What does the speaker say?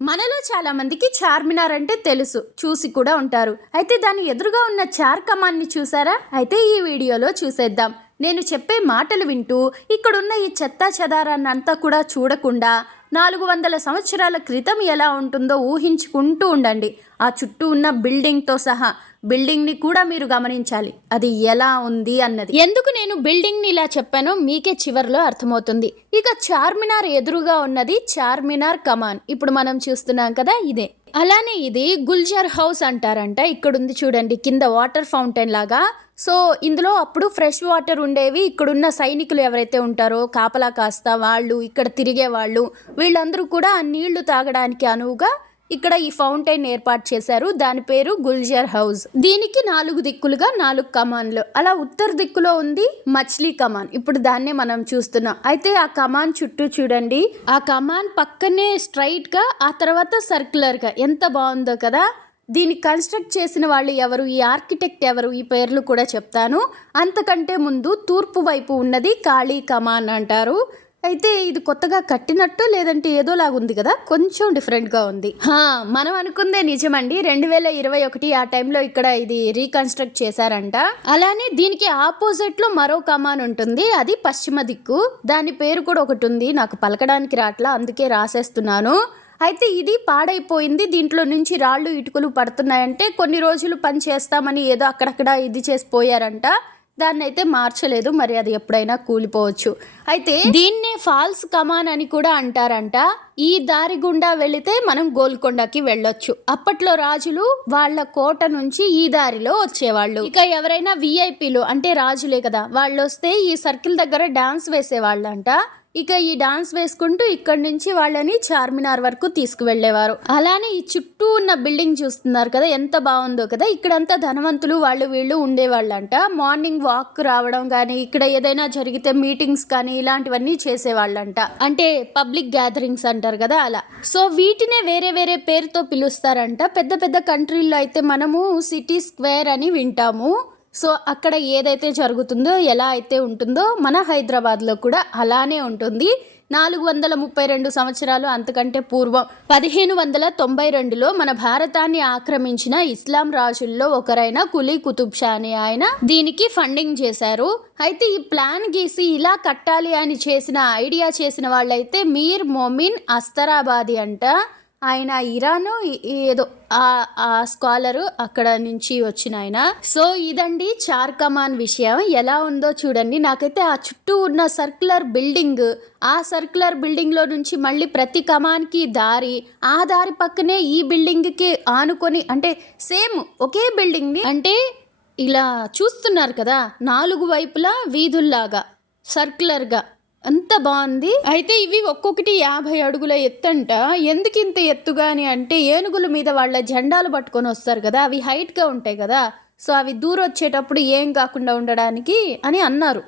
మనలో చాలా మందికి చార్మినార్ అంటే తెలుసు, చూసి కూడా ఉంటారు. అయితే దాని ఎదురుగా ఉన్న చార్ కమాన్ని చూసారా? అయితే ఈ వీడియోలో చూసేద్దాం. నేను చెప్పే మాటలు వింటూ ఇక్కడున్న ఈ చెత్తా చెదారాన్నంతా కూడా చూడకుండా 400 సంవత్సరాల క్రితం ఎలా ఉంటుందో ఊహించుకుంటూ ఉండండి. ఆ చుట్టూ ఉన్న బిల్డింగ్తో సహా బిల్డింగ్ని కూడా మీరు గమనించాలి, అది ఎలా ఉంది అన్నది. ఎందుకు నేను బిల్డింగ్ని ఇలా చెప్పానో మీకే చివర్లో అర్థమవుతుంది. ఇక చార్మినార్ ఎదురుగా ఉన్నది చార్మినార్ కమాన్. ఇప్పుడు మనం చూస్తున్నాం కదా, ఇదే. అలానే ఇది గుల్జర్ హౌస్ అంటారంట. ఇక్కడ ఉంది చూడండి, కింద వాటర్ ఫౌంటైన్ లాగా. సో ఇందులో అప్పుడు ఫ్రెష్ వాటర్ ఉండేవి. ఇక్కడున్న సైనికులు ఎవరైతే ఉంటారో, కాపలా కాస్తా వాళ్ళు, ఇక్కడ తిరిగే వాళ్ళు, వీళ్ళందరూ కూడా ఆ నీళ్లు తాగడానికి అనువుగా ఇక్కడ ఈ ఫౌంటైన్ ఏర్పాటు చేశారు. దాని పేరు గుల్జర్ హౌస్. దీనికి 4 దిక్కులుగా 4 కమాన్లు. అలా ఉత్తర దిక్కులో ఉంది మచ్లీ కమాన్. ఇప్పుడు దాన్నే మనం చూస్తున్నాం. అయితే ఆ కమాన్ చుట్టూ చూడండి, ఆ కమాన్ పక్కనే స్ట్రైట్ గా, ఆ తర్వాత సర్క్యులర్ గా, ఎంత బాగుందో కదా. దీన్ని కన్స్ట్రక్ట్ చేసిన వాళ్ళు ఎవరు, ఈ ఆర్కిటెక్ట్ ఎవరు, ఈ పేర్లు కూడా చెప్తాను. అంతకంటే ముందు తూర్పు వైపు ఉన్నది కాళీ కమాన్ అంటారు. అయితే ఇది కొత్తగా కట్టినట్టు లేదంటే ఏదోలాగా ఉంది కదా, కొంచెం డిఫరెంట్గా ఉంది. మనం అనుకుందే నిజమండి. 2021 ఆ టైంలో ఇక్కడ ఇది రీకన్స్ట్రక్ట్ చేశారంట. అలానే దీనికి ఆపోజిట్ లో మరో కమాన్ ఉంటుంది, అది పశ్చిమ దిక్కు. దాని పేరు కూడా ఒకటి ఉంది, నాకు పలకడానికి రాట్లా, అందుకే రాసేస్తున్నాను. అయితే ఇది పాడైపోయింది. దీంట్లో నుంచి రాళ్ళు ఇటుకలు పడుతున్నాయంటే కొన్ని రోజులు పని చేస్తామని ఏదో అక్కడక్కడ ఇది చేసిపోయారంట. దాన్ని అయితే మార్చలేదు, మరి అది ఎప్పుడైనా కూలిపోవచ్చు. అయితే దీన్నే ఫాల్స్ కమాన్ అని కూడా అంటారంట. ఈ దారి గుండా వెళితే మనం గోల్కొండకి వెళ్ళొచ్చు. అప్పట్లో రాజులు వాళ్ళ కోట నుంచి ఈ దారిలో వచ్చేవాళ్ళు. ఇక ఎవరైనా విఐపీలు అంటే రాజులే కదా, వాళ్ళు వస్తే ఈ సర్కిల్ దగ్గర డాన్స్ వేసేవాళ్ళంట. ఇక ఈ డాన్స్ వేసుకుంటూ ఇక్కడి నుంచి వాళ్ళని చార్మినార్ వరకు తీసుకువెళ్లేవారు. అలానే ఈ చుట్టూ ఉన్న బిల్డింగ్ చూస్తున్నారు కదా, ఎంత బాగుందో కదా. ఇక్కడంతా ధనవంతులు వాళ్ళు వీళ్ళు ఉండేవాళ్ళంట. మార్నింగ్ వాక్ రావడం కానీ, ఇక్కడ ఏదైనా జరిగితే మీటింగ్స్ కానీ ఇలాంటివన్నీ చేసేవాళ్ళంట. అంటే పబ్లిక్ గ్యాదరింగ్స్ అంటారు కదా, అలా. సో వీటినే వేరే వేరే పేరుతో పిలుస్తారంట. పెద్ద పెద్ద కంట్రీల్లో అయితే మనము సిటీ స్క్వేర్ అని వింటాము. సో అక్కడ ఏదైతే జరుగుతుందో, ఎలా అయితే ఉంటుందో, మన హైదరాబాద్లో కూడా అలానే ఉంటుంది. 432 సంవత్సరాలు అంతకంటే పూర్వం 1592లో మన భారతాన్ని ఆక్రమించిన ఇస్లాం రాజుల్లో ఒకరైన కులీ కుతుబ్ షా అనే ఆయన దీనికి ఫండింగ్ చేశారు. అయితే ఈ ప్లాన్ గీసి ఇలా కట్టాలి అని ఐడియా చేసిన వాళ్ళైతే మీర్ మొమిన్ అస్తరాబాది అంట. ఆయన ఇరాను ఏదో ఆ స్కాలరు అక్కడ నుంచి వచ్చిన ఆయన. సో ఇదండి చార్ కమాన్ విషయం. ఎలా ఉందో చూడండి. నాకైతే ఆ చుట్టూ ఉన్న సర్క్యులర్ బిల్డింగ్, ఆ సర్క్యులర్ బిల్డింగ్ లో నుంచి మళ్ళీ ప్రతి కమాన్కి దారి, ఆ దారి పక్కనే ఈ బిల్డింగ్కి ఆనుకొని, అంటే సేమ్ ఒకే బిల్డింగ్ని, అంటే ఇలా చూస్తున్నారు కదా, 4 వైపులా వీధుల్లాగా సర్క్యులర్గా, అంత బాగుంది. అయితే ఇవి ఒక్కొక్కటి 50 అడుగుల ఎత్తంట. ఎందుకు ఇంత ఎత్తుగా అని అంటే, ఏనుగుల మీద వాళ్ళ జెండాలు పట్టుకొని వస్తారు కదా, అవి హైట్గా ఉంటాయి కదా. సో అవి దూరం వచ్చేటప్పుడు ఏం కాకుండా ఉండడానికి అని అన్నారు.